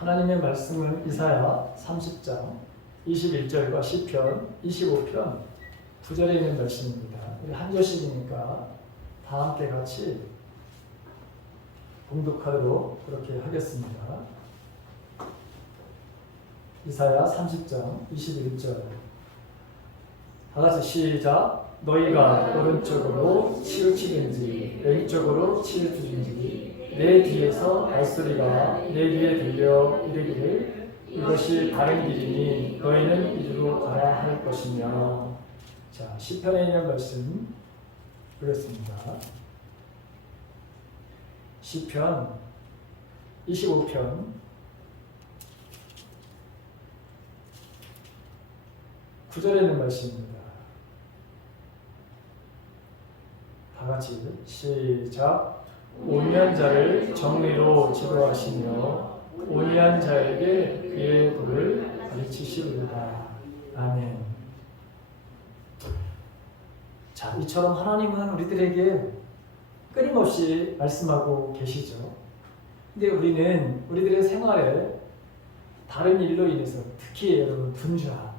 하나님의 말씀은 이사야 30장 21절과 시편 25편 2절에 있는 말씀입니다. 우리 한 절씩이니까 다 함께 같이 봉독하도록 그렇게 하겠습니다. 이사야 30장 21절 다 같이 시작. 너희가 오른쪽으로 치우치든지 왼쪽으로 치우치든지 내 뒤에서 말소리가 내 귀에 들려 이르기를 이것이 바른 길이니 너희는 이리로 가야 할 것이며. 자, 시편에 있는 말씀 보겠습니다. 시편 25편 9절에 있는 말씀입니다. 다 같이 시작. 온유한 자를 정의로 지도하시며 온유한 자에게 그의 도를 가르치시리로다. 아멘. 자, 이처럼 하나님은 우리들에게 끊임없이 말씀하고 계시죠. 근데 우리는 우리들의 생활에 다른 일로 인해서 특히 여러분 분주함,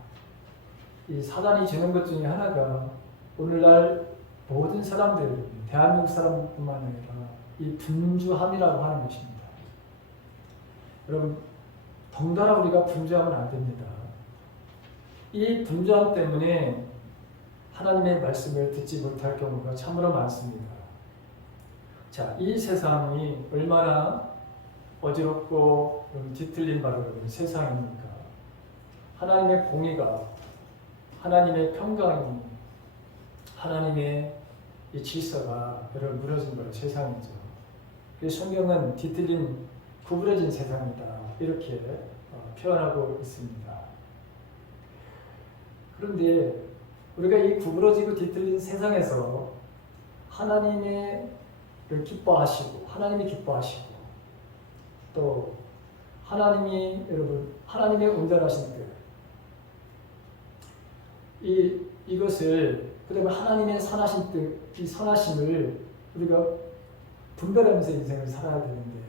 이 사단이 주는 것 중에 하나가 오늘날 모든 사람들, 대한민국 사람뿐만 아니라 이 분주함이라고 하는 것입니다. 여러분, 덩달아 우리가 분주하면 안 됩니다. 이 분주함 때문에 하나님의 말씀을 듣지 못할 경우가 참으로 많습니다. 자, 이 세상이 얼마나 어지럽고 뒤틀린 바로 세상입니까? 하나님의 공의가, 하나님의 평강이, 하나님의 이 질서가 여러분 무너진 바로 세상이죠. 그래서 성경은 뒤틀린 구부러진 세상이다 이렇게 표현하고 있습니다. 그런데 우리가 이 구부러지고 뒤틀린 세상에서 하나님의 기뻐하시고 하나님이 기뻐하시고 또 하나님이 여러분 하나님의 온전하신 뜻 이것을 그다음에 하나님의 선하신 뜻 이 선하심을 우리가 분별하면서 인생을 살아야 되는데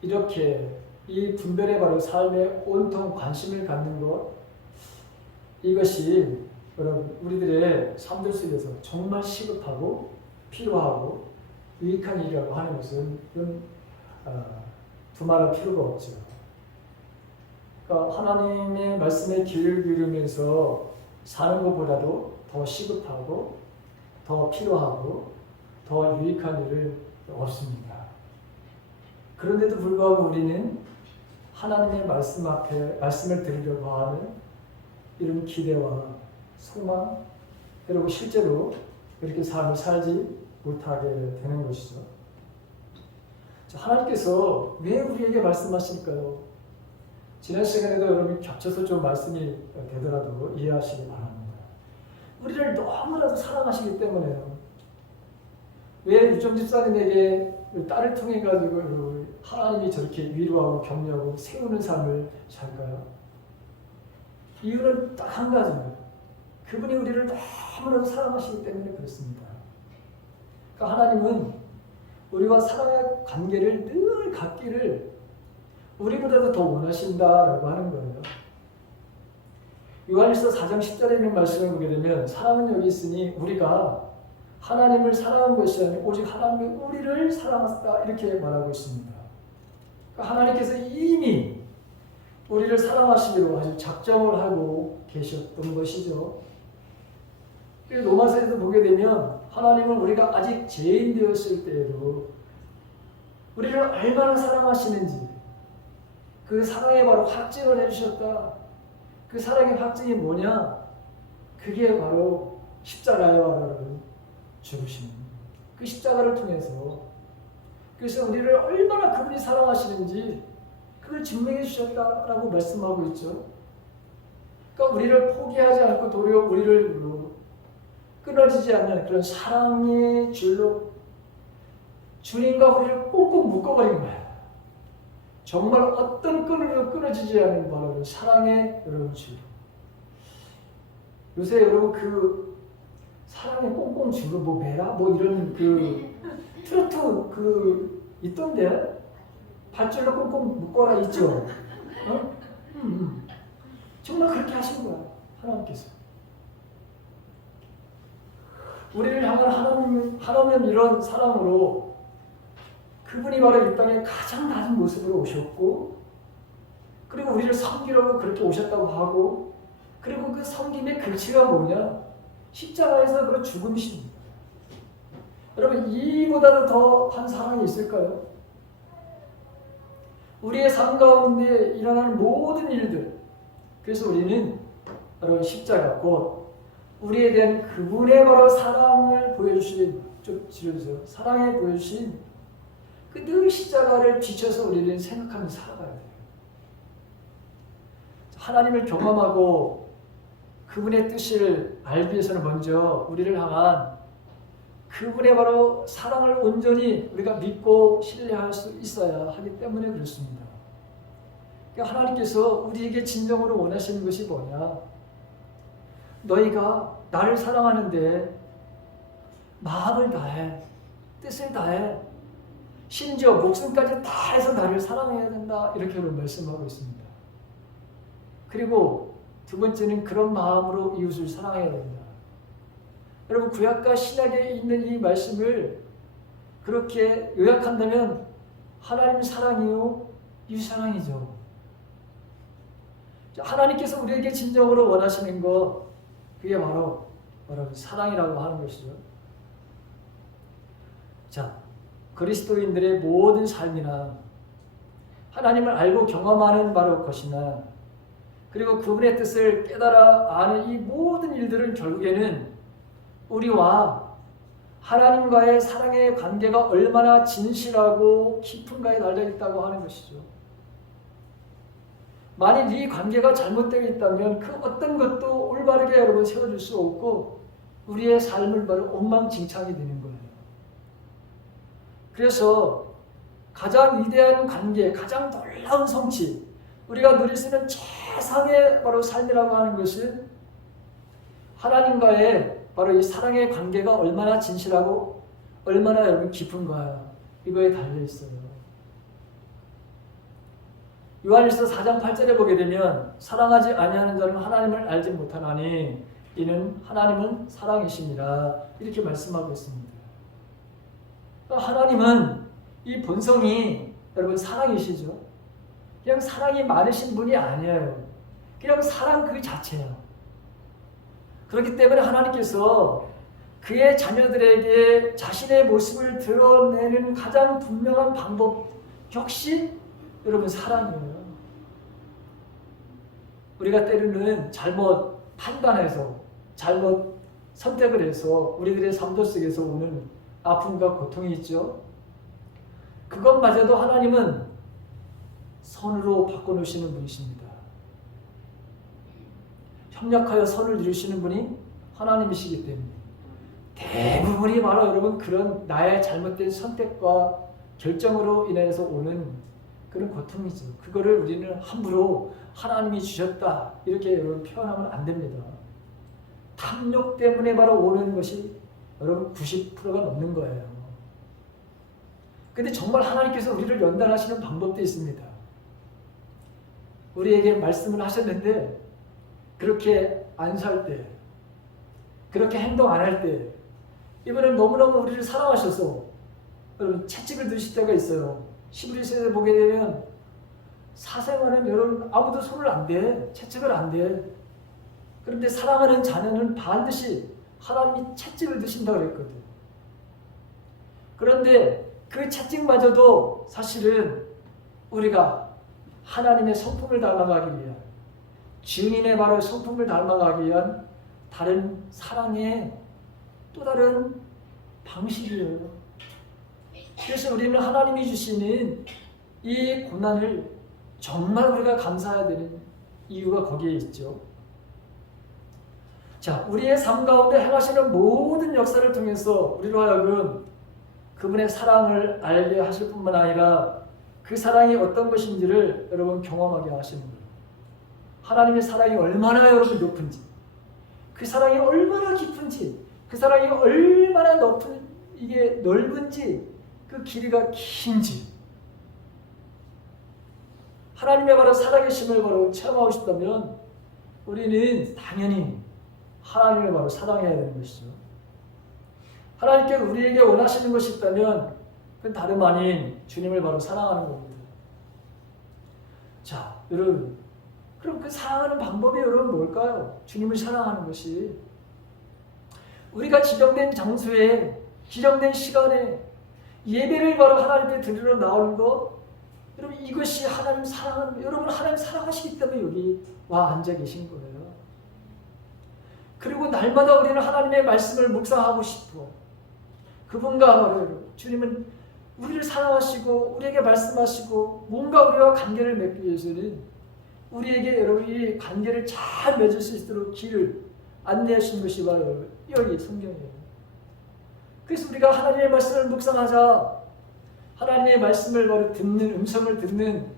이렇게 이 분별에 바로 삶에 온통 관심을 갖는 것 이것이 여러분 우리들의 삶들 속에서 정말 시급하고 필요하고 유익한 일이라고 하는 것은 두말할 필요가 없죠. 그러니까 하나님의 말씀에 귀를 기울이면서 사는 것보다도 더 시급하고 더 필요하고 더 유익한 일은 없습니다. 그런데도 불구하고 우리는 하나님의 말씀 앞에 말씀을 들으려고 하는 이런 기대와 소망, 그리고 실제로 그렇게 삶을 살지 못하게 되는 것이죠. 하나님께서 왜 우리에게 말씀하실까요? 지난 시간에도 여러분 겹쳐서 좀 말씀이 되더라도 이해하시기 바랍니다. 우리를 너무나도 사랑하시기 때문에요. 왜 유정 집사님에게 딸을 통해 가지고 하나님이 저렇게 위로하고 격려하고 세우는 삶을 살까요? 이유는 딱 한 가지입니다. 그분이 우리를 너무나도 사랑하시기 때문에 그렇습니다. 그러니까 하나님은 우리와 사랑의 관계를 늘 갖기를 우리보다도 더 원하신다라고 하는 거예요. 요한일서 4장 10절에 있는 말씀을 보게 되면 사랑은 여기 있으니 우리가 하나님을 사랑한 것이 아니고 오직 하나님이 우리를 사랑하셨다 이렇게 말하고 있습니다. 그러니까 하나님께서 이미 우리를 사랑하시기로 아주 작정을 하고 계셨던 것이죠. 로마서에도 보게 되면 하나님은 우리가 아직 죄인 되었을 때에도 우리를 얼마나 사랑하시는지 그 사랑의 바로 확증을 해주셨다. 그 사랑의 확증이 뭐냐? 그게 바로 십자가에 죽으신 그 십자가를 통해서 그래서 우리를 얼마나 그분이 사랑하시는지 그걸 증명해 주셨다라고 말씀하고 있죠. 그러니까 우리를 포기하지 않고 도리어 우리를 끊어지지 않는 그런 사랑의 줄로 주님과 우리를 꽁꽁 묶어버린 거야. 정말 어떤 끈으로 끊어지지 않는 바로 사랑의 여러분 줄. 요새 여러분 그 사랑의 꽁꽁 줄로 뭐 메라 뭐 이런 그 트로트 그 있던데 밧줄로 꽁꽁 묶어라 있죠. 어? 정말 그렇게 하신 거야 하나님께서. 우리를 향한 하나님 이런 사랑으로 그분이 바로 이 땅에 가장 낮은 모습으로 오셨고, 그리고 우리를 섬기려고 그렇게 오셨다고 하고, 그리고 그 섬김의 근치가 뭐냐? 십자가에서 그 죽음이십니다. 여러분, 이보다도 더한 사랑이 있을까요? 우리의 삶 가운데 일어나는 모든 일들, 그래서 우리는 여러분 십자가 곧 우리에 대한 그분의 바로 사랑을 보여주신, 좀 지어주세요. 사랑에 보여주신 그 늘 십자가를 비춰서 우리는 생각하면서 살아가야 돼요. 하나님을 경험하고 그분의 뜻을 알기 위해서는 먼저 우리를 향한 그분의 바로 사랑을 온전히 우리가 믿고 신뢰할 수 있어야 하기 때문에 그렇습니다. 그러니까 하나님께서 우리에게 진정으로 원하시는 것이 뭐냐? 너희가 나를 사랑하는데 마음을 다해, 뜻을 다해, 심지어 목숨까지 다해서 나를 사랑해야 된다, 이렇게 말씀하고 있습니다. 그리고 두 번째는 그런 마음으로 이웃을 사랑해야 된다. 여러분, 구약과 신약에 있는 이 말씀을 그렇게 요약한다면 하나님 사랑이요 이웃 사랑이죠. 하나님께서 우리에게 진정으로 원하시는 것, 그게 바로 사랑이라고 하는 것이죠. 자, 그리스도인들의 모든 삶이나 하나님을 알고 경험하는 바로 것이나, 그리고 그분의 뜻을 깨달아 아는 이 모든 일들은 결국에는 우리와 하나님과의 사랑의 관계가 얼마나 진실하고 깊은가에 달려있다고 하는 것이죠. 만일 이 관계가 잘못되어 있다면 그 어떤 것도 올바르게 여러분 세워줄 수 없고 우리의 삶을 바로 엉망진창이 되는 거예요. 그래서 가장 위대한 관계, 가장 놀라운 성취, 우리가 누릴 수 있는 최상의 바로 삶이라고 하는 것은 하나님과의 바로 이 사랑의 관계가 얼마나 진실하고 얼마나 여러분 깊은가, 이거에 달려 있어요. 요한일서 4장 8절에 보게 되면 사랑하지 아니하는 자는 하나님을 알지 못하나니 이는 하나님은 사랑이시니라, 이렇게 말씀하고 있습니다. 하나님은 이 본성이 여러분 사랑이시죠. 그냥 사랑이 많으신 분이 아니에요. 그냥 사랑 그 자체예요. 그렇기 때문에 하나님께서 그의 자녀들에게 자신의 모습을 드러내는 가장 분명한 방법 역시 여러분 사랑이에요. 우리가 때로는 잘못 판단해서 잘못 선택을 해서 우리들의 삶도 속에서 오는 아픔과 고통이 있죠. 그것마저도 하나님은 선으로 바꿔놓으시는 분이십니다. 협력하여 선을 이루시는 분이 하나님이시기 때문에 대부분이 바로 여러분 그런 나의 잘못된 선택과 결정으로 인해서 오는 그런 고통이죠. 그거를 우리는 함부로 하나님이 주셨다 이렇게 여러분 표현하면 안 됩니다. 탐욕 때문에 바로 오는 것이 여러분 90%가 넘는 거예요. 근데 정말 하나님께서 우리를 연단하시는 방법도 있습니다. 우리에게 말씀을 하셨는데 그렇게 안 살 때, 그렇게 행동 안 할 때, 이번엔 너무너무 우리를 사랑하셔서 여러분 채찍을 드실 때가 있어요. 히브리서에 보게 되면 사생활은 여러분 아무도 손을 안 대, 채찍을 안 대. 그런데 사랑하는 자녀는 반드시 하나님이 채찍을 드신다고 그랬거든요. 그런데 그 채찍마저도 사실은 우리가 하나님의 성품을 닮아가기 위한, 주님의 바로 성품을 닮아가기 위한 다른 사랑의 또 다른 방식이에요. 그래서 우리는 하나님이 주시는 이 고난을 정말 우리가 감사해야 되는 이유가 거기에 있죠. 자, 우리의 삶 가운데 행하시는 모든 역사를 통해서 우리로 하여금 그분의 사랑을 알게 하실 뿐만 아니라 그 사랑이 어떤 것인지를 여러분 경험하게 하시는 거예요. 하나님의 사랑이 얼마나 여러분 높은지, 그 사랑이 얼마나 깊은지, 그 사랑이 얼마나 넓은지, 그 길이가 긴지, 하나님의 바로 살아계심을 바로 체험하고 싶다면 우리는 당연히 하나님을 바로 사랑해야 되는 것이죠. 하나님께 우리에게 원하시는 것이 있다면 그건 다름 아닌 주님을 바로 사랑하는 겁니다. 자, 여러분, 그럼 그 사랑하는 방법이 여러분 뭘까요? 주님을 사랑하는 것이 우리가 지정된 장소에 지정된 시간에 예배를 바로 하나님께 드리러 나오는 것, 여러분 이것이 하나님 사랑하는, 여러분 하나님 사랑하시기 때문에 여기 와 앉아 계신 거예요. 그리고 날마다 우리는 하나님의 말씀을 묵상하고 싶어. 그분과 바로 여러분, 주님은 우리를 사랑하시고 우리에게 말씀하시고 뭔가 우리와 관계를 맺기 위해서는 우리에게 여러분 이 관계를 잘 맺을 수 있도록 길을 안내해 주신 것이 바로 여기 성경이에요. 그래서 우리가 하나님의 말씀을 묵상하자, 하나님의 말씀을 바로 듣는, 음성을 듣는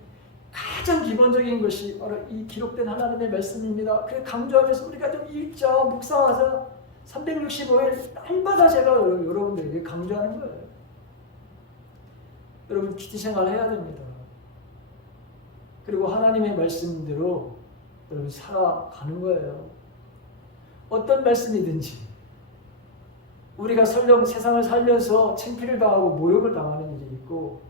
가장 기본적인 것이 바로 이 기록된 하나님의 말씀입니다. 그래서 강조하면서 우리가 좀 읽자, 묵상하자, 365일 날마다 제가 여러분들에게 강조하는 거예요. 여러분 기도 생활 해야 됩니다. 그리고 하나님의 말씀대로 여러분 살아가는 거예요. 어떤 말씀이든지 우리가 설령 세상을 살면서 창피를 당하고 모욕을 당하는 일이 있고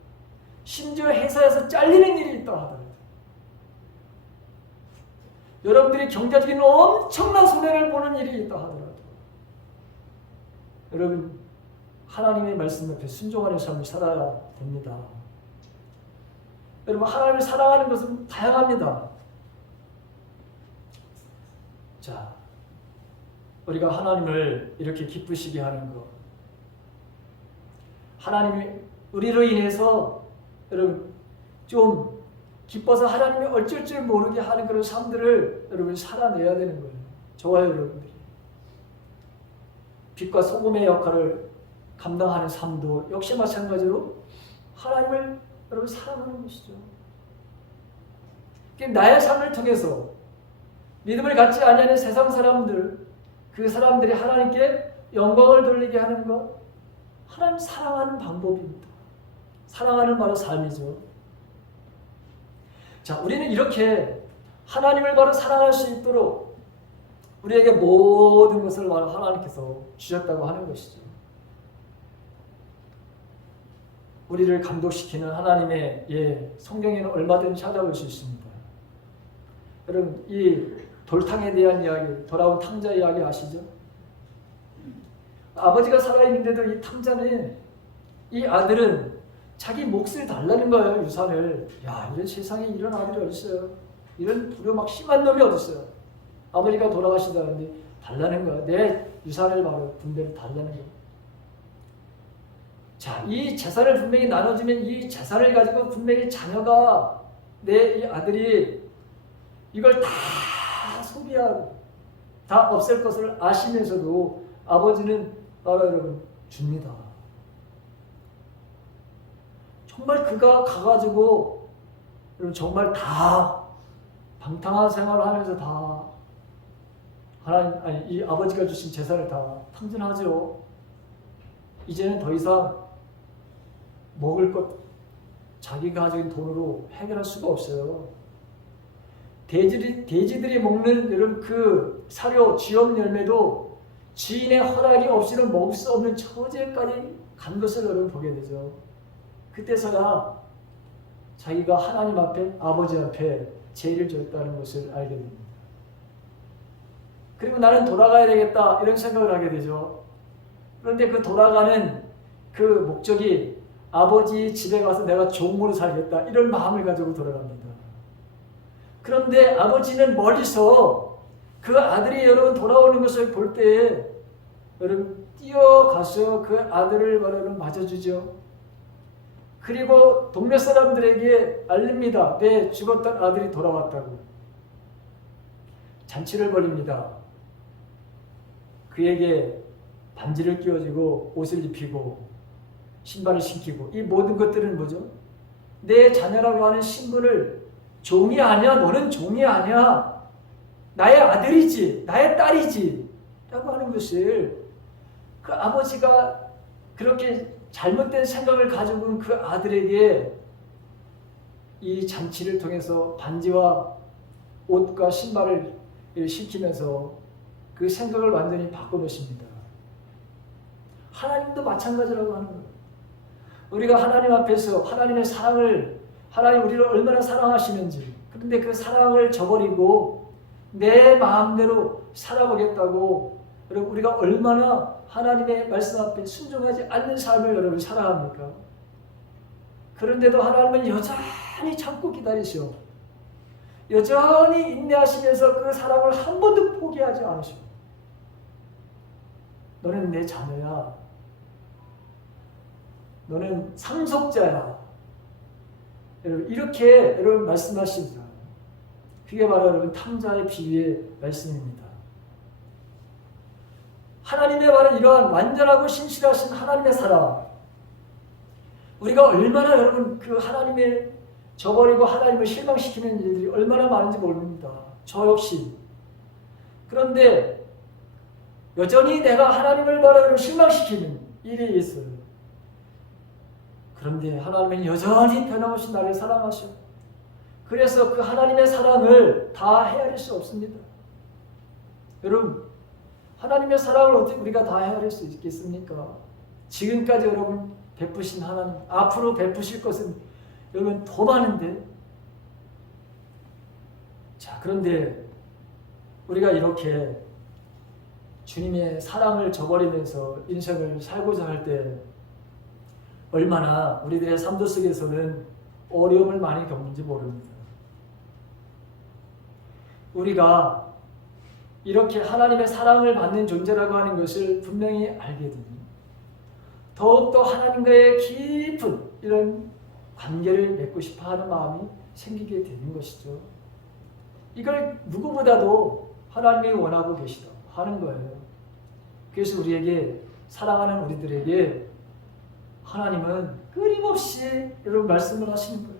심지어 회사에서 잘리는 일이 있다 하더라도 여러분들이 경제적인 엄청난 손해를 보는 일이 있다 하더라도 여러분 하나님의 말씀 앞에 순종하는 삶을 살아야 됩니다. 여러분 하나님을 사랑하는 것은 다양합니다. 자, 우리가 하나님을 이렇게 기쁘시게 하는 것, 하나님이 우리로 인해서 여러분 좀 기뻐서 하나님이 어쩔 줄 모르게 하는 그런 삶들을 여러분 살아내야 되는 거예요. 저와 여러분들이 빛과 소금의 역할을 감당하는 삶도 역시 마찬가지로 하나님을 여러분 사랑하는 것이죠. 나의 삶을 통해서 믿음을 갖지 않는 세상 사람들, 그 사람들이 하나님께 영광을 돌리게 하는 것, 하나님 사랑하는 방법입니다. 사랑하는 바로 삶이죠. 자, 우리는 이렇게 하나님을 바로 사랑할 수 있도록 우리에게 모든 것을 바로 하나님께서 주셨다고 하는 것이죠. 우리를 감독시키는 하나님의 성경에는 얼마든지 찾아볼 수 있습니다. 여러분 이 돌탕에 대한 이야기, 돌아온 탕자 이야기 아시죠? 아버지가 살아있는데도 이 탕자는, 이 아들은 자기 몫을 달라는 거예요. 유산을. 야, 이런 세상에 이런 아들이 어디 있어요? 이런 불효 막 심한 놈이 어디 있어요? 아버지가 돌아가시다는데 달라는 거야. 내 유산을 바로 분배를 달라는 거야. 자, 이 재산을 분명히 나눠주면 이 재산을 가지고 분명히 자녀가, 내 이 아들이 이걸 다 소비하고 다 없앨 것을 아시면서도 아버지는 바로 여러분 줍니다. 정말 그가 가가지고 정말 다 방탕한 생활을 하면서 다 하나님, 아니 이 아버지가 주신 재산을 다 탕진하죠. 이제는 더 이상 먹을 것 자기가 가진 돈으로 해결할 수가 없어요. 돼지들이 먹는 여러분 그 사료, 쥐염 열매도 주인의 허락이 없이는 먹을 수 없는 처지까지 간 것을 여러분 보게 되죠. 그때서야 자기가 하나님 앞에, 아버지 앞에 죄를 졌다는 것을 알게 됩니다. 그리고 나는 돌아가야 되겠다 이런 생각을 하게 되죠. 그런데 그 돌아가는 그 목적이 아버지 집에 가서 내가 종으로 살겠다 이런 마음을 가지고 돌아갑니다. 그런데 아버지는 멀리서 그 아들이 여러분 돌아오는 것을 볼 때 여러분 뛰어가서 그 아들을 여러분 맞아주죠. 그리고 동네 사람들에게 알립니다. 내 죽었던 아들이 돌아왔다고. 잔치를 벌입니다. 그에게 반지를 끼워주고 옷을 입히고 신발을 신기고, 이 모든 것들은 뭐죠? 내 자녀라고 하는 신분을 종이 아니야, 너는 종이 아니야, 나의 아들이지, 나의 딸이지 라고 하는 것을 그 아버지가 그렇게 잘못된 생각을 가지고 온 그 아들에게 이 잔치를 통해서 반지와 옷과 신발을 시키면서 그 생각을 완전히 바꿔놓으십니다. 하나님도 마찬가지라고 하는 거예요. 우리가 하나님 앞에서 하나님의 사랑을, 하나님 우리를 얼마나 사랑하시는지, 그런데 그 사랑을 저버리고 내 마음대로 살아보겠다고, 여러분 우리가 얼마나 하나님의 말씀 앞에 순종하지 않는 삶을 여러분 살아갑니까? 그런데도 하나님은 여전히 참고 기다리시오. 여전히 인내하시면서 그 사랑을 한 번도 포기하지 않으시오. 너는 내 자녀야. 너는 상속자야. 여러분 이렇게 여러분 말씀하십니다. 그게 바로 여러분 탕자의 비유의 말씀입니다. 하나님의 바로 이러한 완전하고 신실하신 하나님의 사랑, 우리가 얼마나 여러분 그 하나님의 저버리고 하나님을 실망시키는 일들이 얼마나 많은지 모릅니다. 저 역시. 그런데 여전히 내가 하나님을 바로 실망시키는 일이 있어요. 그런데 하나님은 여전히 변함없이 나를 사랑하셔. 그래서 그 하나님의 사랑을 다 헤아릴 수 없습니다. 여러분, 하나님의 사랑을 어떻게 우리가 다 헤아릴 수 있겠습니까? 지금까지 여러분 베푸신 하나님, 앞으로 베푸실 것은 여러분 더 많은데. 자, 그런데 우리가 이렇게 주님의 사랑을 저버리면서 인생을 살고자 할 때 얼마나 우리들의 삶도 속에서는 어려움을 많이 겪는지 모릅니다. 우리가 이렇게 하나님의 사랑을 받는 존재라고 하는 것을 분명히 알게 되니 더욱더 하나님과의 깊은 이런 관계를 맺고 싶어 하는 마음이 생기게 되는 것이죠. 이걸 누구보다도 하나님이 원하고 계시다고 하는 거예요. 그래서 우리에게, 사랑하는 우리들에게 하나님은 끊임없이 여러분 말씀을 하시는 거예요.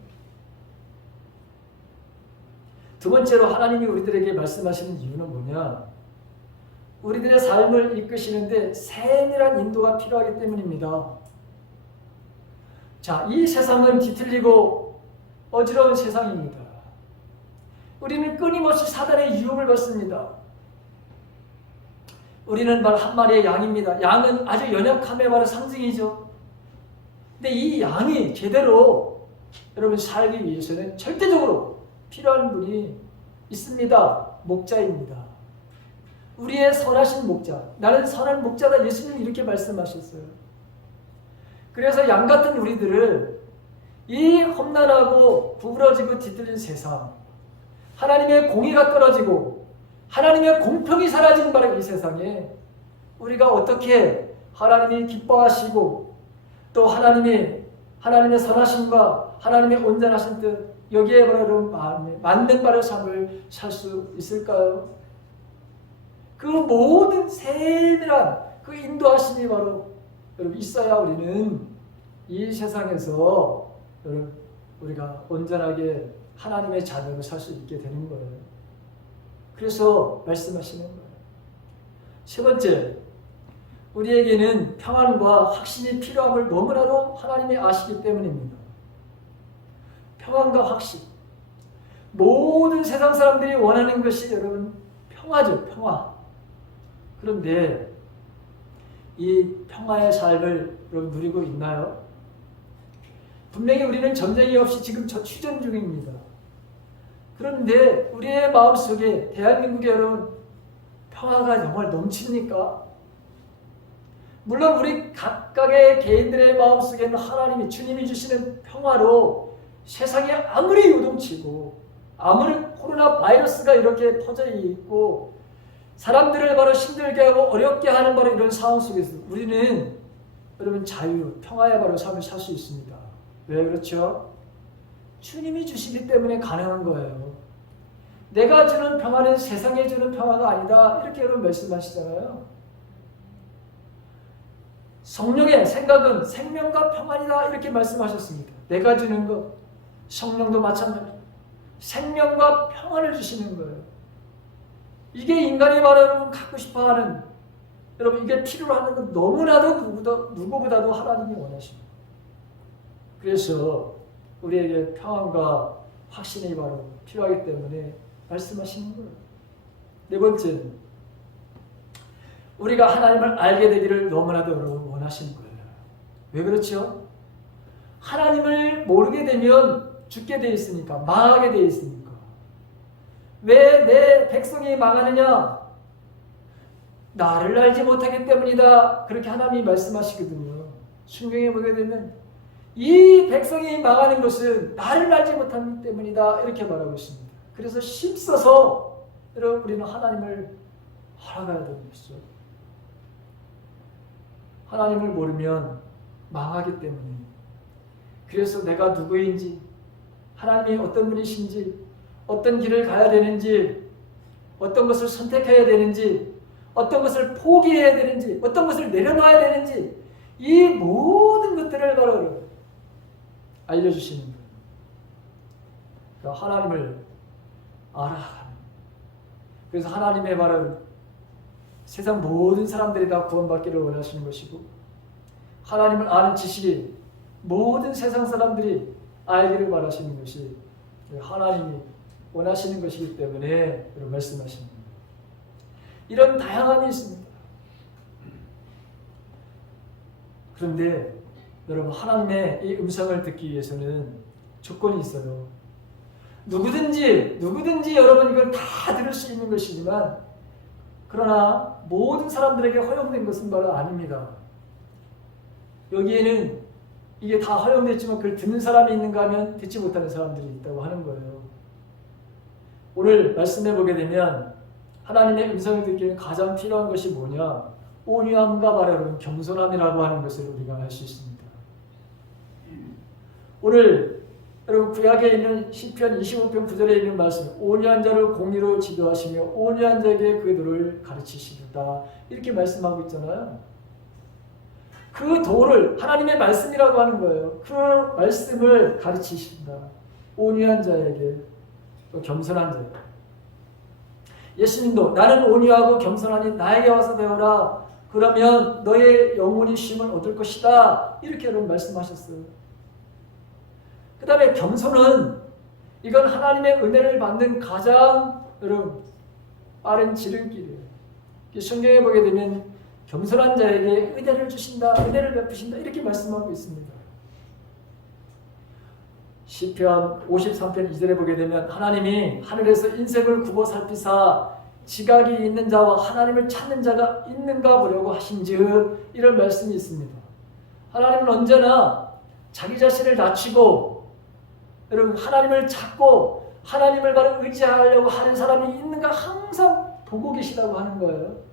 두 번째로 하나님이 우리들에게 말씀하시는 이유는 뭐냐? 우리들의 삶을 이끄시는데 세밀한 인도가 필요하기 때문입니다. 자, 이 세상은 뒤틀리고 어지러운 세상입니다. 우리는 끊임없이 사단의 유혹을 받습니다. 우리는 바로 한 마리의 양입니다. 양은 아주 연약함의 바로 상징이죠. 근데 이 양이 제대로 여러분 살기 위해서는 절대적으로 필요한 분이 있습니다. 목자입니다. 우리의 선하신 목자, 나는 선한 목자다. 예수님이 이렇게 말씀하셨어요. 그래서 양 같은 우리들을 이 험난하고 구부러지고 뒤틀린 세상, 하나님의 공의가 떨어지고 하나님의 공평이 사라진 바로 이 세상에 우리가 어떻게 하나님이 기뻐하시고 또 하나님의 선하심과 하나님의 온전하신 뜻, 여기에 바로 마음에 맞는 바로 삶을 살 수 있을까요? 그 모든 세밀한 그 인도하심이 바로 여러분 있어야 우리는 이 세상에서 여러분 우리가 온전하게 하나님의 자녀로 살 수 있게 되는 거예요. 그래서 말씀하시는 거예요. 세 번째, 우리에게는 평안과 확신이 필요함을 너무나도 하나님이 아시기 때문입니다. 평안과 확신. 모든 세상 사람들이 원하는 것이 여러분 평화죠. 평화. 그런데 이 평화의 삶을 여러분 누리고 있나요? 분명히 우리는 전쟁이 없이 지금 추전 중입니다. 그런데 우리의 마음속에 대한민국에 여러분 평화가 정말 넘칩니까? 물론 우리 각각의 개인들의 마음속에는 하나님이, 주님이 주시는 평화로 세상이 아무리 요동치고 아무리 코로나 바이러스가 이렇게 퍼져 있고 사람들을 바로 힘들게 하고 어렵게 하는 바로 이런 상황 속에서 우리는 여러분 자유, 평화의 바로 삶을 살 수 있습니다. 왜 그렇죠? 주님이 주시기 때문에 가능한 거예요. 내가 주는 평화는 세상에 주는 평화가 아니다. 이렇게 여러분 말씀하시잖아요. 성령의 생각은 생명과 평안이다. 이렇게 말씀하셨습니다. 내가 주는 것, 성령도 마찬가지. 생명과 평안을 주시는 거예요. 이게 인간이 바로 여러분 갖고 싶어하는, 여러분 이게 필요로 하는 건 너무나도 누구보다도 하나님이 원하십니다. 그래서 우리에게 평안과 확신이 바로 필요하기 때문에 말씀하시는 거예요. 네 번째는 우리가 하나님을 알게 되기를 너무나도 여러분 원하시는 거예요. 왜 그렇죠? 하나님을 모르게 되면 죽게 돼 있으니까, 망하게 돼 있으니까. 왜 내 백성이 망하느냐? 나를 알지 못하기 때문이다. 그렇게 하나님이 말씀하시거든요. 성경에 보게 되면 이 백성이 망하는 것은 나를 알지 못하기 때문이다. 이렇게 말하고 있습니다. 그래서 힘써서 여러분 우리는 하나님을 알아가야 되는 것이죠. 하나님을 모르면 망하기 때문에. 그래서 내가 누구인지, 하나님이 어떤 분이신지, 어떤 길을 가야 되는지, 어떤 것을 선택해야 되는지, 어떤 것을 포기해야 되는지, 어떤 것을 내려놔야 되는지, 이 모든 것들을 바로 알려주시는 거예요. 그러니까 하나님을 알아가는. 그래서 하나님의 말은 세상 모든 사람들이 다 구원받기를 원하시는 것이고, 하나님을 아는 지식이 모든 세상 사람들이 알기를 바라시는 것이 하나님이 원하시는 것이기 때문에 이런 말씀하시는 겁니다. 이런 다양함이 있습니다. 그런데 여러분, 하나님의 이 음성을 듣기 위해서는 조건이 있어요. 누구든지 여러분 이걸 다 들을 수 있는 것이지만, 그러나 모든 사람들에게 허용된 것은 바로 아닙니다. 여기에는 이게 다 허용됐지만 그걸 듣는 사람이 있는가 하면 듣지 못하는 사람들이 있다고 하는 거예요. 오늘 말씀해 보게 되면 하나님의 음성을 듣기에는 가장 필요한 것이 뭐냐? 온유함과 바로 겸손함이라고 하는 것을 우리가 알 수 있습니다. 오늘 여러분 구약에 있는 시편 25편 9절에 있는 말씀, 온유한 자를 공의로 지도하시며 온유한 자에게 그 도를 가르치시리다, 이렇게 말씀하고 있잖아요. 그 도를 하나님의 말씀이라고 하는 거예요. 그 말씀을 가르치신다. 온유한 자에게, 또 겸손한 자에게. 예수님도 나는 온유하고 겸손하니 나에게 와서 배우라. 그러면 너의 영혼이 쉼을 얻을 것이다. 이렇게 여러분 말씀하셨어요. 그 다음에 겸손은 이건 하나님의 은혜를 받는 가장 여러분 빠른 지름길이에요. 성경에 보게 되면 겸손한 자에게 은혜를 주신다, 은혜를 베푸신다, 이렇게 말씀하고 있습니다. 시편 53편 2절에 보게 되면 하나님이 하늘에서 인생을 굽어 살피사 지각이 있는 자와 하나님을 찾는 자가 있는가 보려고 하신즉, 이런 말씀이 있습니다. 하나님은 언제나 자기 자신을 낮추고 여러분 하나님을 찾고 하나님을 바로 의지하려고 하는 사람이 있는가 항상 보고 계시다고 하는 거예요.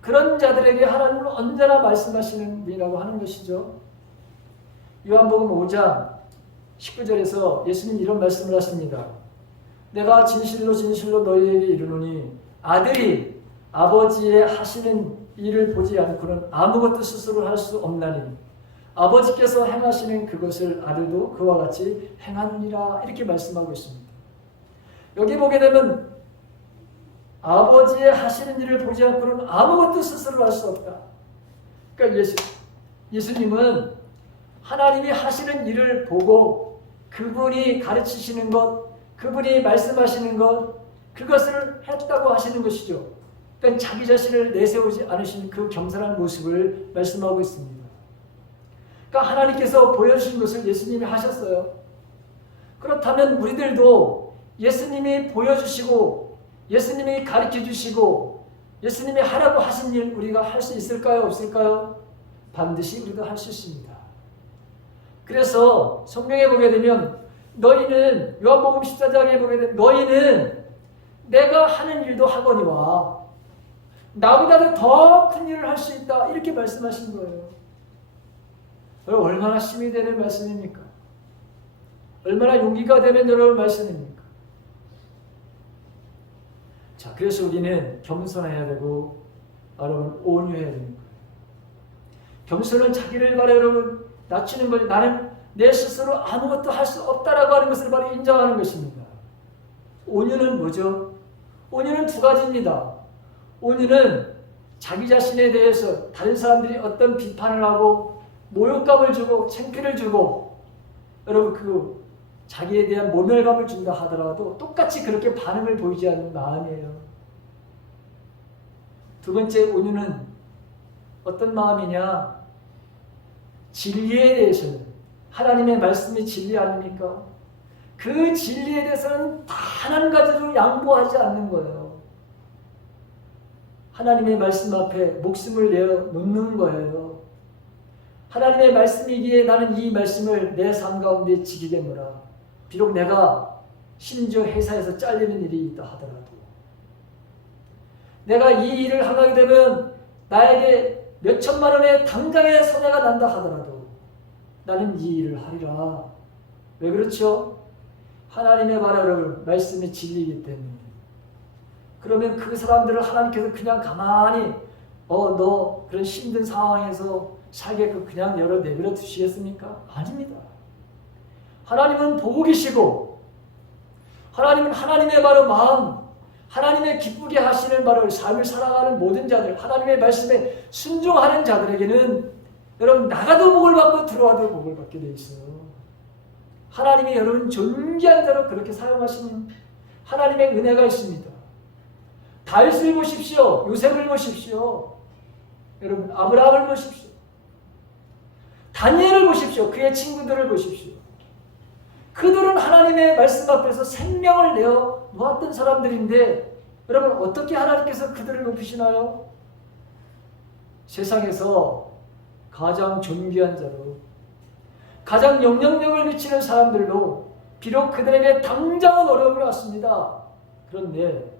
그런 자들에게 하나님은 언제나 말씀하시는 분이라고 하는 것이죠. 요한복음 5장 19절에서 예수님이 이런 말씀을 하십니다. 내가 진실로 진실로 너희에게 이르노니 아들이 아버지의 하시는 일을 보지 않고는 아무것도 스스로 할 수 없나니 아버지께서 행하시는 그것을 아들도 그와 같이 행하느니라, 이렇게 말씀하고 있습니다. 여기 보게 되면 아버지의 하시는 일을 보지 않고는 아무것도 스스로 할 수 없다. 그러니까 예수님은 하나님이 하시는 일을 보고 그분이 가르치시는 것, 그분이 말씀하시는 것, 그것을 했다고 하시는 것이죠. 그러니까 자기 자신을 내세우지 않으신 그 겸손한 모습을 말씀하고 있습니다. 그러니까 하나님께서 보여주신 것을 예수님이 하셨어요. 그렇다면 우리들도 예수님이 보여주시고 예수님이 가르쳐주시고 예수님이 하라고 하신 일 우리가 할 수 있을까요? 없을까요? 반드시 우리도 할 수 있습니다. 그래서 성경에 보게 되면 너희는, 요한복음 14장에 보게 되면 너희는 내가 하는 일도 하거니와 나보다도 더 큰 일을 할 수 있다, 이렇게 말씀하신 거예요. 얼마나 힘이 되는 말씀입니까? 얼마나 용기가 되는 여러분 말씀입니까? 자, 그래서 우리는 겸손해야 되고 여러분 온유해야 되는 거예요. 겸손은 자기를 바로 여러분 낮추는 걸, 나는 내 스스로 아무것도 할 수 없다라고 하는 것을 바로 인정하는 것입니다. 온유는 뭐죠? 온유는 두 가지입니다. 온유는 자기 자신에 대해서 다른 사람들이 어떤 비판을 하고 모욕감을 주고 창피를 주고 여러분 그 자기에 대한 모멸감을 준다 하더라도 똑같이 그렇게 반응을 보이지 않는 마음이에요. 두 번째 온유는 어떤 마음이냐? 진리에 대해서는 하나님의 말씀이 진리 아닙니까? 그 진리에 대해서는 단 한 가지도 양보하지 않는 거예요. 하나님의 말씀 앞에 목숨을 내어놓는 거예요. 하나님의 말씀이기에 나는 이 말씀을 내 삶 가운데 지키겠노라. 비록 내가 심지어 회사에서 잘리는 일이 있다 하더라도, 내가 이 일을 하게 되면 나에게 몇 천만 원의 당장의 손해가 난다 하더라도 나는 이 일을 하리라. 왜 그렇죠? 하나님의 말씀이 진리이기 때문에. 그러면 그 사람들을 하나님께서 그냥 가만히 너 그런 힘든 상황에서 살게끔 그냥 내버려 두시겠습니까? 아닙니다. 하나님은 보고 계시고, 하나님은 하나님의 마음, 하나님의 기쁘게 하시는 삶을 살아가는 모든 자들, 하나님의 말씀에 순종하는 자들에게는 여러분 나가도 복을 받고 들어와도 복을 받게 돼 있어요. 하나님이 여러분 존귀한 자로 그렇게 사용하시는 하나님의 은혜가 있습니다. 다윗을 보십시오. 요셉을 보십시오. 여러분 아브라함을 보십시오. 다니엘을 보십시오. 그의 친구들을 보십시오. 그들은 하나님의 말씀 앞에서 생명을 내어 놓았던 사람들인데 여러분 어떻게 하나님께서 그들을 높이시나요? 세상에서 가장 존귀한 자로, 가장 영향력을 미치는 사람들로 비록 그들에게 당장은 어려움이 왔습니다. 그런데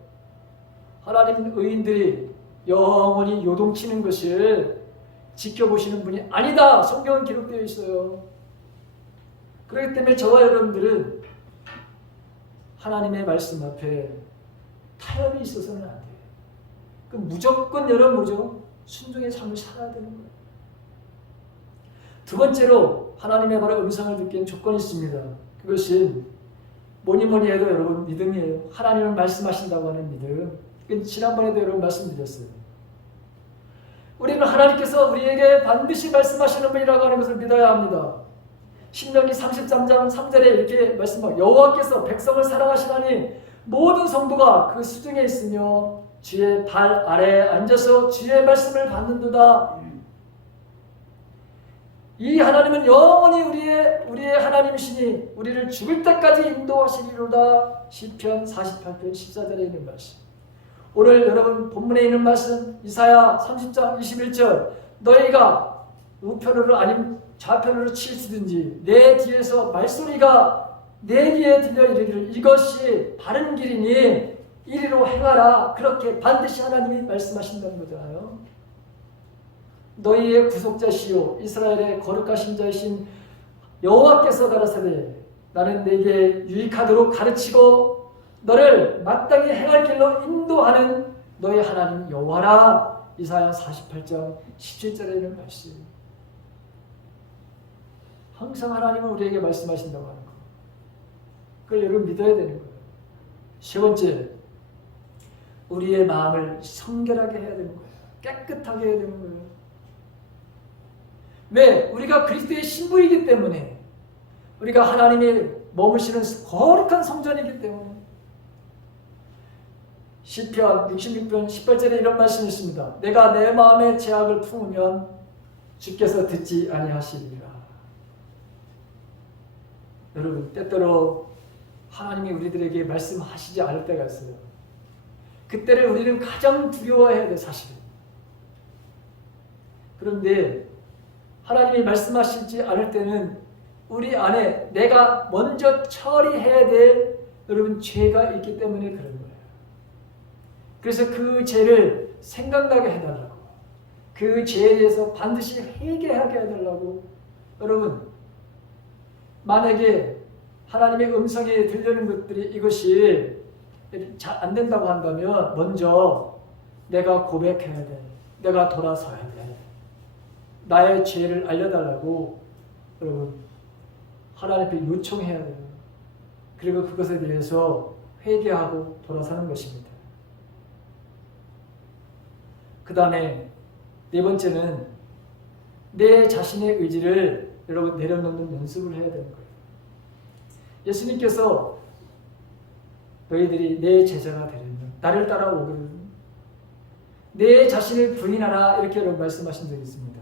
하나님 의인들이 영원히 요동치는 것을 지켜보시는 분이 아니다. 성경은 기록되어 있어요. 그렇기 때문에 저와 여러분들은 하나님의 말씀 앞에 타협이 있어서는 안 돼요. 무조건 여러분 뭐죠? 순종의 삶을 살아야 되는 거예요. 두 번째로 하나님의 음성을 듣기엔 조건이 있습니다. 그것은 뭐니 해도 여러분 믿음이에요. 하나님은 말씀하신다고 하는 믿음. 지난번에도 여러분 말씀드렸어요. 우리는 하나님께서 우리에게 반드시 말씀하시는 분이라고 하는 것을 믿어야 합니다. 신명기 33장 3절에 이렇게 말씀하고, 여호와께서 백성을 사랑하시나니 모든 성도가 그 수중에 있으며 주의 발 아래에 앉아서 주의 말씀을 받는도다. 이 하나님은 영원히 우리의 하나님이시니 우리를 죽을 때까지 인도하시리로다. 시편 48편 14절에 있는 말씀. 오늘 여러분 본문에 있는 말씀 이사야 30장 21절, 너희가 우편으로 아니면 좌편으로 치시든지 내 뒤에서 말소리가 내 귀에 들려 이르기를 이것이 바른 길이니 이리로 행하라. 그렇게 반드시 하나님이 말씀하신다는 거잖아요. 너희의 구속자시요 이스라엘의 거룩하신 자이신 여호와께서 가라사대 나는 내게 유익하도록 가르치고 너를 마땅히 행할 길로 인도하는 너희 하나님 여호와라. 이사야 48장 17절에 있는 말씀. 항상 하나님은 우리에게 말씀하신다고 하는 거. 그걸 여러분 믿어야 되는 거예요. 세 번째, 우리의 마음을 성결하게 해야 되는 거예요. 깨끗하게 해야 되는 거예요. 왜? 우리가 그리스도의 신부이기 때문에, 우리가 하나님이 머무시는 거룩한 성전이기 때문에. 시편 66편 18절에 이런 말씀이 있습니다. 내가 내 마음의 죄악을 품으면 주께서 듣지 아니하시리라. 여러분 때때로 하나님이 우리들에게 말씀하시지 않을 때가 있어요. 그때를 우리는 가장 두려워해야 돼 사실은. 그런데 하나님이 말씀하시지 않을 때는 우리 안에 내가 먼저 처리해야 될 여러분 죄가 있기 때문에 그런 거예요. 그래서 그 죄를 생각나게 해달라고, 그 죄에 대해서 반드시 회개하게 해달라고. 여러분 만약에 하나님의 음성이 들리는 것들이 이것이 잘 안 된다고 한다면 먼저 내가 고백해야 돼. 내가 돌아서야 돼. 나의 죄를 알려달라고 여러분 하나님 앞에 요청해야 돼요. 그리고 그것에 대해서 회개하고 돌아서는 것입니다. 그 다음에 네 번째는 내 자신의 의지를 여러분 내려놓는 연습을 해야 되는 거예요. 예수님께서 너희들이 내 제자가 되려면 나를 따라오거든 내 자신을 부인하라 이렇게 말씀하신 적이 있습니다.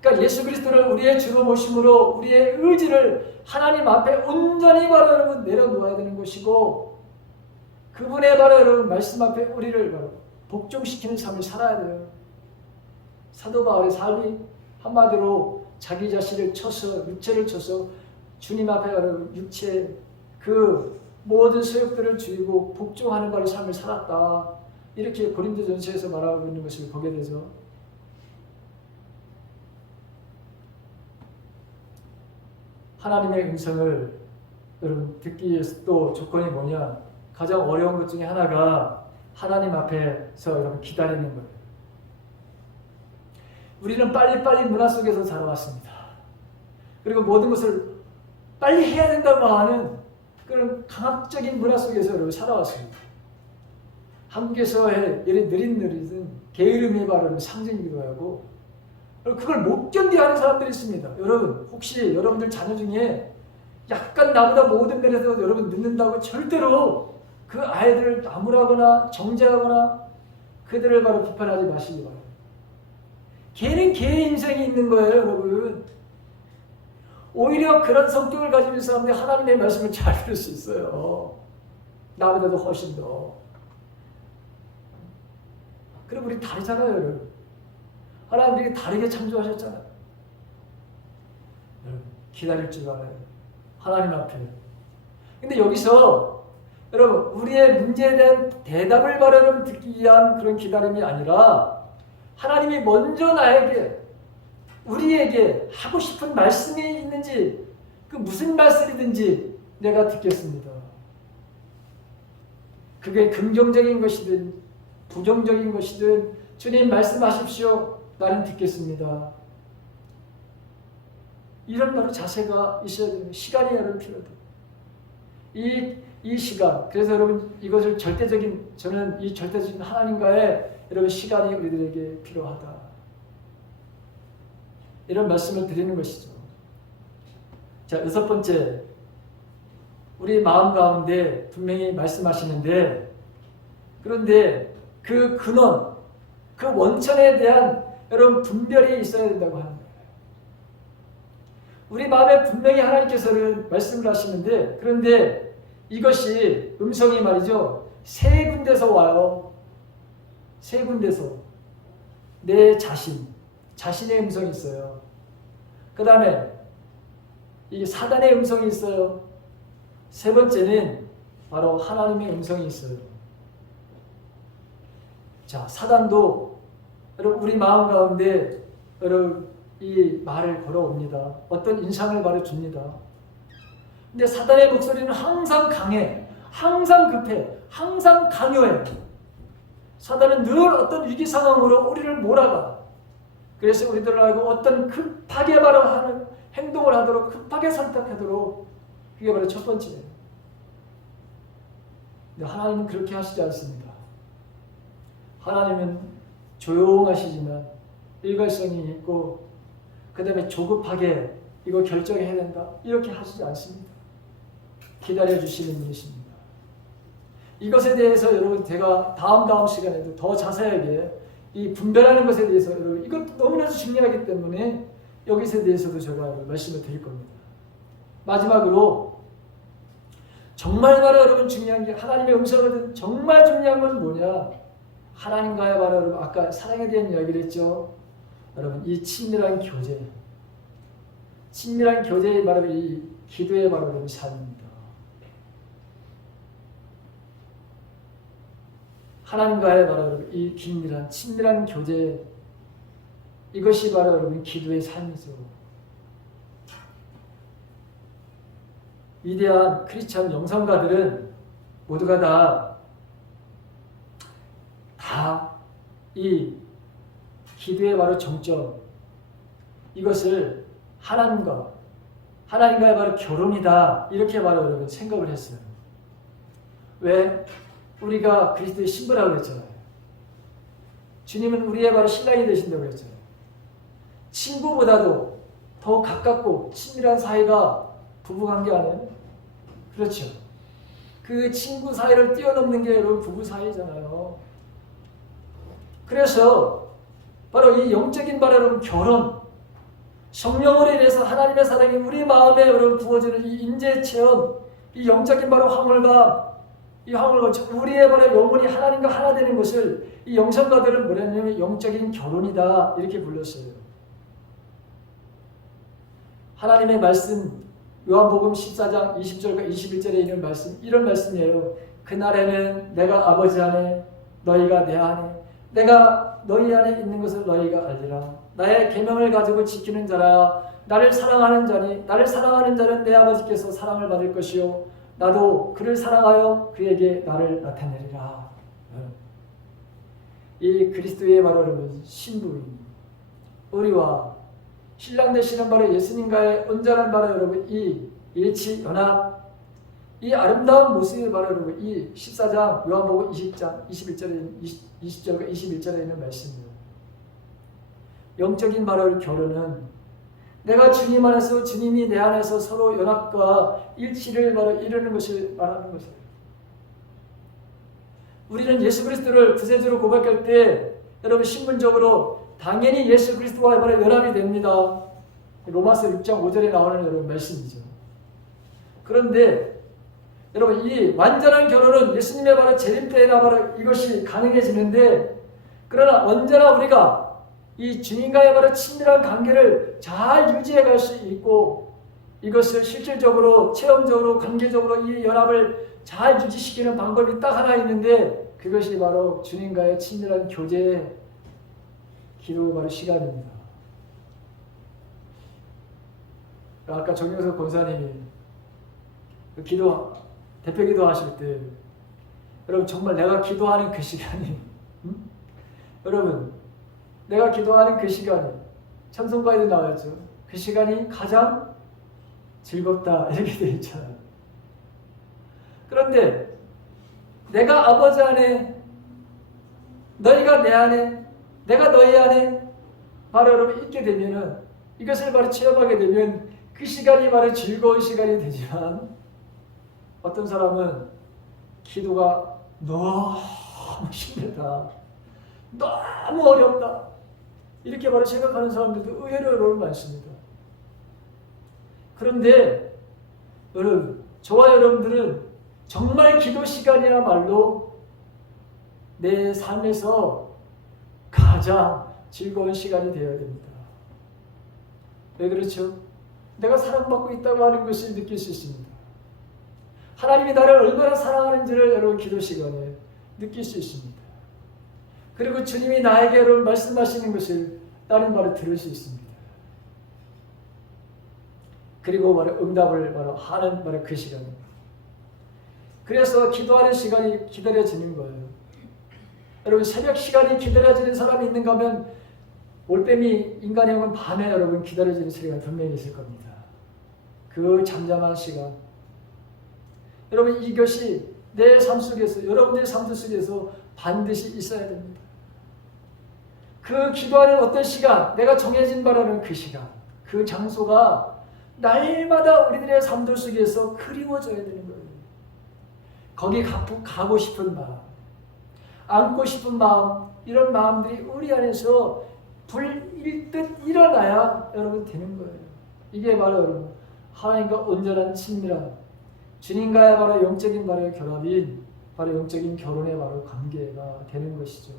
그러니까 예수 그리스도를 우리의 주로 모심으로 우리의 의지를 하나님 앞에 온전히 바로 여러분 내려놓아야 되는 것이고 그분의 바로 여러분 말씀 앞에 우리를 바로 복종시키는 삶을 살아야 돼요. 사도 바울의 삶이 한마디로 자기 자신을 쳐서 육체를 쳐서 주님 앞에 여러분 육체 그 모든 소욕들을 죽이고 복종하는 바로 삶을 살았다. 이렇게 고린도전서에서 말하고 있는 것을 보게 되죠. 하나님의 음성을 여러분 듣기 위해서 또 조건이 뭐냐? 가장 어려운 것 중에 하나가 하나님 앞에서 여러분 기다리는 거예요. 우리는 빨리빨리 문화 속에서 자라왔습니다. 그리고 모든 것을 빨리 해야 된다고 하는 그런 강압적인 문화 속에서 여러분 살아왔습니다. 한국에서의 느릿느릿은 게으름의 바로 상징이기도 하고 그걸 못 견디하는 사람들이 있습니다. 여러분 혹시 여러분들 자녀 중에 약간 나보다 모든 면에서 여러분 늦는다고 절대로 그 아이들을 나무라거나 정죄하거나 그들을 바로 비판하지 마시기 바랍니다. 걔는 걔의 인생이 있는 거예요, 여러분. 오히려 그런 성격을 가진 사람들이 하나님의 말씀을 잘 들을 수 있어요. 나보다도 훨씬 더. 그럼 우리 다르잖아요, 여러분. 하나님 우리에게 다르게 창조하셨잖아요. 여러분, 기다릴 줄 알아요. 하나님 앞에. 근데 여기서 여러분 우리의 문제에 대한 대답을 바로 듣기 위한 그런 기다림이 아니라 하나님이 먼저 나에게 우리에게 하고 싶은 말씀이 있는지 그 무슨 말씀이든지 내가 듣겠습니다. 그게 긍정적인 것이든 부정적인 것이든 주님 말씀하십시오. 나는 듣겠습니다. 이런 바로 자세가 있어야 됩니다. 시간이 여러분 필요해요. 이 시간, 그래서 여러분 이것을 저는 이 절대적인 하나님과의 여러분 시간이 우리들에게 필요하다. 이런 말씀을 드리는 것이죠. 자, 6번째, 우리 마음 가운데 분명히 말씀하시는데 그런데 그 근원, 그 원천에 대한 여러분 분별이 있어야 된다고 하는 거예요. 우리 마음에 분명히 하나님께서는 말씀을 하시는데 그런데 이것이 음성이 말이죠. 세 군데서 와요. 세 군데서. 내 자신의 음성이 있어요. 그 다음에 이게 사단의 음성이 있어요. 세 번째는 바로 하나님의 음성이 있어요. 자, 사단도 여러분 우리 마음 가운데 여러분 이 말을 걸어옵니다. 어떤 인상을 말해줍니다. 근데 사단의 목소리는 항상 강해, 항상 급해, 항상 강요해. 사단은 늘 어떤 위기 상황으로 우리를 몰아가. 그래서 우리들을 알고 어떤 급하게 바로 하는 행동을 하도록 급하게 선택하도록 그게 바로 첫 번째예요. 근데 하나님은 그렇게 하시지 않습니다. 하나님은 조용하시지만 일관성이 있고 그 다음에 조급하게 이거 결정해야 된다 이렇게 하시지 않습니다. 기다려주시는 분이십니다. 이것에 대해서 여러분 제가 다음 시간에도 더 자세하게 이 분별하는 것에 대해서 여러분 이것도 너무나도 중요하기 때문에 여기에 대해서도 제가 말씀을 드릴 겁니다. 마지막으로 정말 바로 여러분 중요한 게 하나님의 음성을 듣는 정말 중요한 건 뭐냐? 하나님과의 바로 여러분 아까 사랑에 대한 이야기를 했죠. 여러분 이 친밀한 교제의 바로 이 기도의 바로 여러분 삶입니다. 하나님과의 바로 여러분 이 긴밀한 친밀한 교제 이것이 바로 여러분 기도의 삶이죠. 위대한 크리스찬 영성가들은 모두가 다 이 기도의 바로 정점 이것을 하나님과의 바로 결혼이다 이렇게 바로 여러분 생각을 했어요. 왜? 우리가 그리스도의 신부라고 했잖아요. 주님은 우리의 바로 신랑이 되신다고 했잖아요. 친구보다도 더 가깝고 친밀한 사이가 부부관계 아니에요? 그렇죠. 그 친구 사이를 뛰어넘는 게 여러분 부부 사이잖아요. 그래서 바로 이 영적인 바로 여러분 결혼, 성령으로 인해서 하나님의 사랑이 우리 마음에 여러분 부어지는 이 인재 체험, 이 영적인 바로 화물과 이 화물과 우리의 바로 영혼이 하나님과 하나 되는 것을 이 영성가들은 뭐냐면 영적인 결혼이다 이렇게 불렀어요. 하나님의 말씀 요한복음 14장 20절과 21절에 있는 말씀 이런 말씀이에요. 그날에는 내가 아버지 안에 너희가 내 안에 내가 너희 안에 있는 것을 너희가 알리라. 나의 계명을 가지고 지키는 자라 나를 사랑하는 자니 나를 사랑하는 자는 내 아버지께서 사랑을 받을 것이요 나도 그를 사랑하여 그에게 나를 나타내리라. 이 그리스도의 바로 여러분 신부인 우리와 신랑 되시는 바로 예수님과의 온전한 바로 여러분 이 일치 연합 이 아름다운 모습이 바로 여러분 이 14장 요한복음 20장 20절과 21절에 있는 말씀이에요. 영적인 바로 결혼은 내가 주님 안에서 주님이 내 안에서 서로 연합과 일치를 바로 이루는 것을 말하는 것이에요. 우리는 예수 그리스도를 구세주로 고백할 때 여러분 신분적으로 당연히 예수 그리스도와 바로 연합이 됩니다. 로마서 6장 5절에 나오는 여러분 말씀이죠. 그런데 여러분 이 완전한 결혼은 예수님의 바로 재림 때나 바로 이것이 가능해지는데 그러나 언제나 우리가 이 주님과의 바로 친밀한 관계를 잘 유지해 갈 수 있고 이것을 실질적으로 체험적으로 관계적으로 이 연합을 잘 유지시키는 방법이 딱 하나 있는데 그것이 바로 주님과의 친밀한 교제 기도 바로 시간입니다. 아까 정영석 권사님이 그 기도 대표 기도하실 때 여러분 정말 내가 기도하는 그 시간이 여러분 내가 기도하는 그 시간이 찬송가에도 나왔죠. 그 시간이 가장 즐겁다 이렇게 되어 있잖아요. 그런데 내가 아버지 안에 너희가 내 안에 내가 너희 안에 바로 여러분 있게 되면은 이것을 바로 체험하게 되면 그 시간이 바로 즐거운 시간이 되지만 어떤 사람은 기도가 너무 힘들다 너무 어렵다 이렇게 바로 생각하는 사람들도 의외로 여러분 많습니다. 그런데 여러분 저와 여러분들은 정말 기도 시간이야말로 내 삶에서 가장 즐거운 시간이 되어야 됩니다. 왜 그렇죠? 내가 사랑받고 있다고 하는 것을 느낄 수 있습니다. 하나님이 나를 얼마나 사랑하는지를 여러분 기도 시간에 느낄 수 있습니다. 그리고 주님이 나에게 여러분 말씀하시는 것을 나는 바로 들을 수 있습니다. 그리고 바로 응답을 바로 하는 바로 그 시간입니다. 그래서 기도하는 시간이 기다려지는 거예요. 여러분 새벽 시간이 기다려지는 사람이 있는가 하면 올빼미 인간의 영은 밤에 여러분 기다려지는 시간이 분명히 있을 겁니다. 그 잠잠한 시간 여러분 이것이 내 삶 속에서 여러분의 삶 속에서 반드시 있어야 됩니다. 그 기도하는 어떤 시간 내가 정해진 바라는 그 시간 그 장소가 날마다 우리들의 삶들 속에서 그리워져야 되는 거예요. 거기 가고 싶은 마음 안고 싶은 마음 이런 마음들이 우리 안에서 불일듯 일어나야 여러분 되는 거예요. 이게 바로 여러분 하나님과 온전한 친밀한 주님과의 바로 영적인 바로 결합인 바로 영적인 결혼의 바로 관계가 되는 것이죠.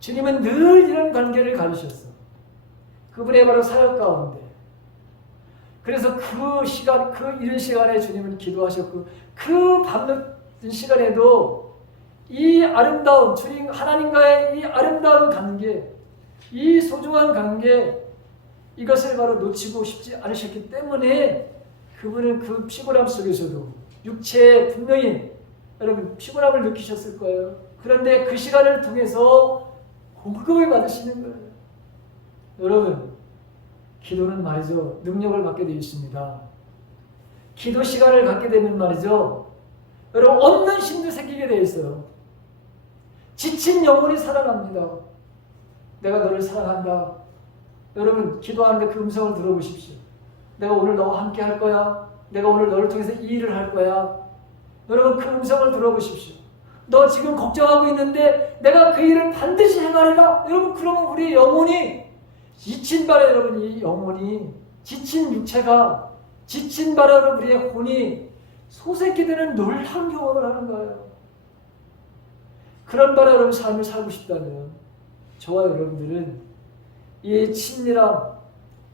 주님은 늘 이런 관계를 가지셨어. 그분의 바로 사역 가운데. 그래서 그 시간, 그 이른 시간에 주님은 기도하셨고 그 밤늦은 시간에도 이 아름다운 주님 하나님과의 이 아름다운 관계, 이 소중한 관계 이것을 바로 놓치고 싶지 않으셨기 때문에 그분은 그 피곤함 속에서도 육체에 분명히 여러분 피곤함을 느끼셨을 거예요. 그런데 그 시간을 통해서 공급을 받으시는 거예요. 여러분 기도는 말이죠 능력을 받게 되어 있습니다. 기도 시간을 갖게 되면 말이죠 여러분 없는 힘도 생기게 되어 있어요. 지친 영혼이 살아납니다. 내가 너를 사랑한다. 여러분 기도하는데 그 음성을 들어보십시오. 내가 오늘 너와 함께 할 거야. 내가 오늘 너를 통해서 이 일을 할 거야. 여러분 그 음성을 들어보십시오. 너 지금 걱정하고 있는데 내가 그 일을 반드시 행하리라. 여러분 그러면 우리의 영혼이 지친 바라 여러분 이 영혼이 지친 육체가 지친 바라 우리의 혼이 소생케 되는 놀라운 경험을 하는 거예요. 그런 바라 여러분 삶을 살고 싶다면 저와 여러분들은 이 친밀함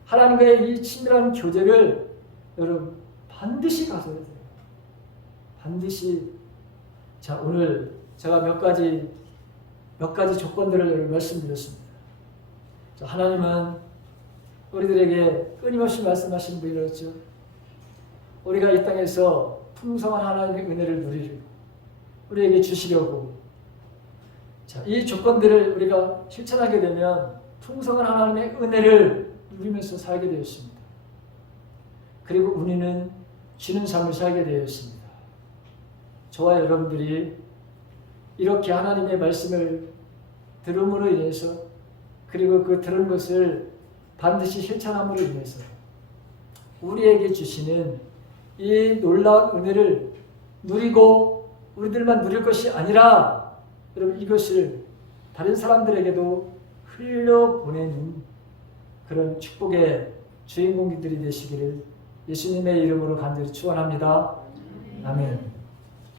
하나님과의 이 친밀한 교제를 여러분 반드시 가져야 돼요. 반드시. 자, 오늘 제가 몇 가지 조건들을 여러분 말씀드렸습니다. 자, 하나님은 우리들에게 끊임없이 말씀하신 분이었죠. 우리가 이 땅에서 풍성한 하나님의 은혜를 누리려고 우리에게 주시려고. 자, 이 조건들을 우리가 실천하게 되면 풍성한 하나님의 은혜를 누리면서 살게 되었습니다. 그리고 우리는 쉬는 삶을 살게 되었습니다. 저와 여러분들이 이렇게 하나님의 말씀을 들음으로 인해서 그리고 그 들은 것을 반드시 실천함으로 인해서 우리에게 주시는 이 놀라운 은혜를 누리고 우리들만 누릴 것이 아니라 여러분 이것을 다른 사람들에게도 흘려보내는 그런 축복의 주인공들이 되시기를 예수님의 이름으로 간절히 축원합니다. 아멘.